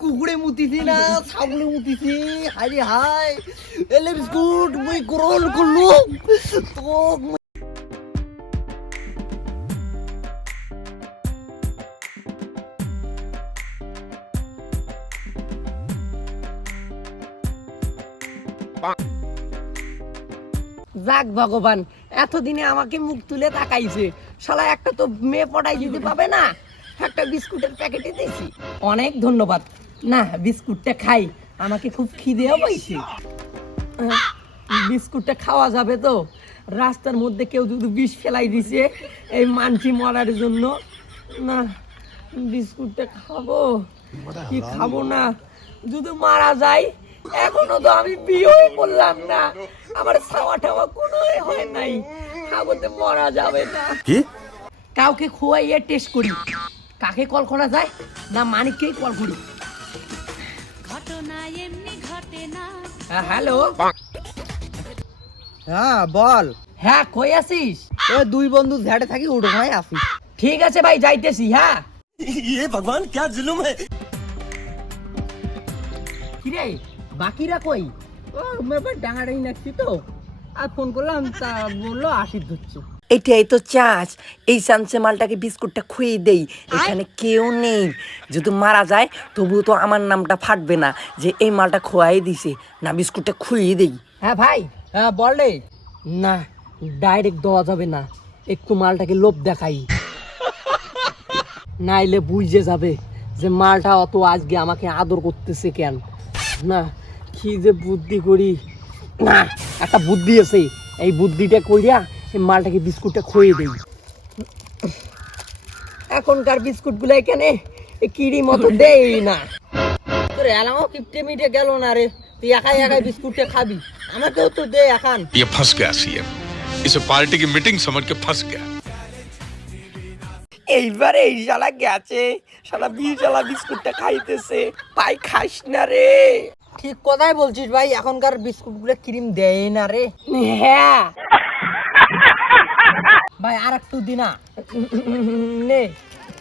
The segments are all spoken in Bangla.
কুকুরে মুতিছি না, ছাগলে মুতিছি। হাই হাই এলে বিস্কুট, মুই করলু তো যাক ভগবান, এতদিনে আমাকে মুখ তুলে তাকাইছে। শালা একটা তো মেয়ে পটাই দিতে পাবে না? একটা বিস্কুটের প্যাকেটে দিয়েছি। অনেক ধন্যবাদ। না বিস্কুটটা খাই। আমাকে খুব খিদেও পাইছে বিস্কুটটা খাওয়া যাবে তো? রাস্তার মধ্যে কেউ যদি বিষ ফেলাই দিছে এই মানছি মরার জন্য। না বিস্কুটটা খাব। কি খাব না? যদি মারা যায় এখনও তো আমি বিয়েই করলাম না। আমার খাওয়া টাওয়া কোনো হয় নাই। খাবোতে মরা যাবে না। কি? কাউকে খোয়াইয়ে টেস্ট করি। কাকে কল করা যায় না মানিককেই কল করি ঘটনা এমনি ঘটে না হ্যাঁ হ্যালো হ্যাঁ বল হ্যাঁ কই আছিস এ দুই বন্ধু ঝাড়ে থাকি উঠোনায় আসি ঠিক আছে ভাই যাইতেছি হ্যাঁ ये भगवान क्या जुलुम है কিরে বাকিরা কই ও ব্যাপার ডাঙাডাঙি নাচছি তো আর ফোন করলাম তা বললো আশির ধরছে এটাই তো চাষ। এই চান্সে মালটাকে বিস্কুটটা খুইয়ে দেই। এখানে কেউ নেই। যদি মারা যায় তবুও তো আমার নামটা ফাটবে না যে এই মালটা খোয়াই দিছে। না বিস্কুটটা খুইয়ে দেই। হ্যাঁ ভাই হ্যাঁ বল রে। না ডাইরেক্ট দেওয়া যাবে না। একটু মালটাকে লোভ দেখাই। নাইলে বুঝে যাবে যে মালটা অত আজকে আমাকে আদর করতেছে কেন। না কি যে বুদ্ধি করি। না একটা বুদ্ধি আছে। এই বুদ্ধিটা কইরা এই মালটাকে বিস্কুটটা খুঁয়ে দেই এখনকার বিস্কুটগুলো এখানে এই কিড়ি মতো দেই না তোর এলাও কিপটে মিটে গেল না রে তুই একাই একাই বিস্কুটটা খাবি আমাকেও তো দে এখান ये फंस गया सीएम इसे पार्टी की मीटिंग समझ के फंस गया এইবারে এই শালা গেছে শালা বিশ শালা বিস্কুটটা খাইতেছে পাই খাস না রে ঠিক কথাই বলছিস ভাই এখনকার বিস্কুট গুলো ক্রিম দেয় না রে হ্যাঁ ভাই আর একটু দিনা নে।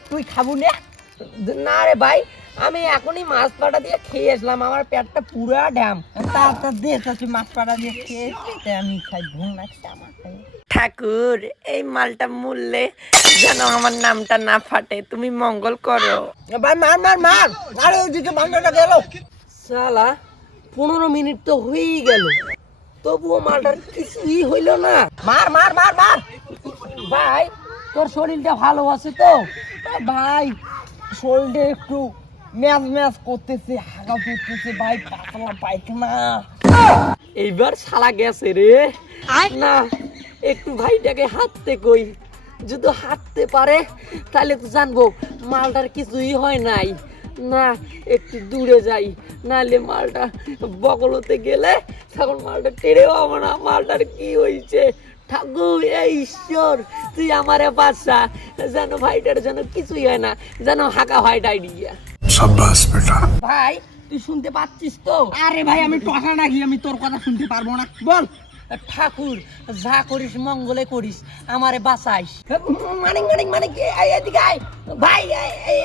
তুই খাবু নে। না রে ভাই আমি এখনই মাছ পাটা দিয়ে খেয়ে আসলাম। আমার পেটটা পুরা ড্যাম। তা তা দে তা তুই মাছ পাড়া দিয়ে খেয়ে আমি খাই ঘুম লাগছে আমার ঠাকুর এই মালটা মূল্যে যেন আমার নামটা না ফাটে তুমি মঙ্গল করো। ভাই মার মার মার। আরে ওইদিকে ভাঙাটা গেল। সালা পনেরো মিনিট তো হয়েই গেল। তবুও মালটার কিছুই হইল না। মার মার মার মার! ভাই তোর শরীরটা ভালো আছে তো? ভাই শরীরটা একটু ম্যাচ ম্যাচ করতেছে হাগা করতেছে ভাই পাতলা পায়খানা। এইবার শালা গেছে রে। না একটু ভাইটাকে হাঁটতে কই। যদি হাঁটতে পারে তাহলে তো জানব মালটার কিছুই হয় নাই। না একটু দূরে যাই নালে মালটা বগলতে গেলে তখন মালটা টেরে পাবো না। মালটার কি হয়েছে ঠাকুর এই ঈশ্বর তুই আমারে বাচ্চা যেন ভাইটার যেন কিছুই হয় না যেন হাঁকা হয় গিয়া। ভাই তুই শুনতে পাচ্ছিস তো? আরে ভাই আমি টসা নাকি আমি তোর কথা শুনতে পারব না। বল। ঠাকুর, যা করিস মঙ্গলে করিস, আমারে বাঁচাইস। মানিক মানে মানিক এদিকে আয়। ভাই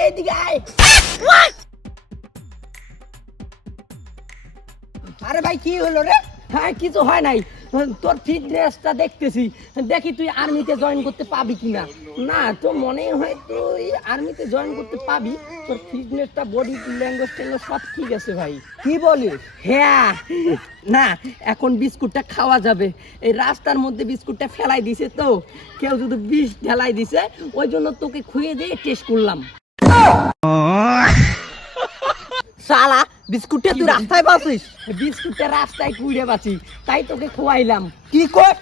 এইদিকে আয়। আরে ভাই, কি হলো রে? হ্যাঁ কিছু হয় নাই। তোর ফিটনেসটা দেখতেছি। দেখি তুই আর্মিতে জয়েন করতে পাবি কিনা। না তো মনে হয় তুই আর্মিতে জয়েন করতে পাবি। তোর ফিটনেসটা বডি ল্যাঙ্গুয়েজ ট্যাঙ্গুয়েজ সব ঠিক আছে ভাই। কি বলিস? হ্যাঁ। না এখন বিস্কুটটা খাওয়া যাবে। এই রাস্তার মধ্যে বিস্কুটটা ফেলাই দিছে তো। কেউ যদি বিষ ঢেলাই দিছে ওই জন্য তোকে খুঁয়ে দিয়ে টেস্ট করলাম। শালা বিস্কুটটা তুই রাস্তায় পাচ্ছিস বিস্কুটটা রাস্তায় কুড়ে বাঁচি তাই তোকে খোয়াইলাম। কি কর?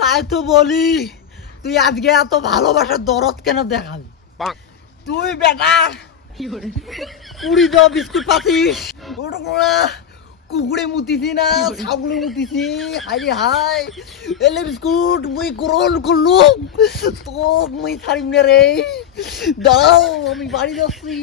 তাই তো বলি তুই আজকে এত ভালোবাসার দরদ কেন দেখালি? তুই বেটা কুড়ি দাও বিস্কুট পাচ্ছিস ওটা কোনা কুকুরে মুতিছি না ছাগলে মুতিছি হাই হাই এলে বিস্কুট মুই গ্রহণ করলু। তো মুই ছাড়িম না রে। দাও আমি বাড়ি যাচ্ছি।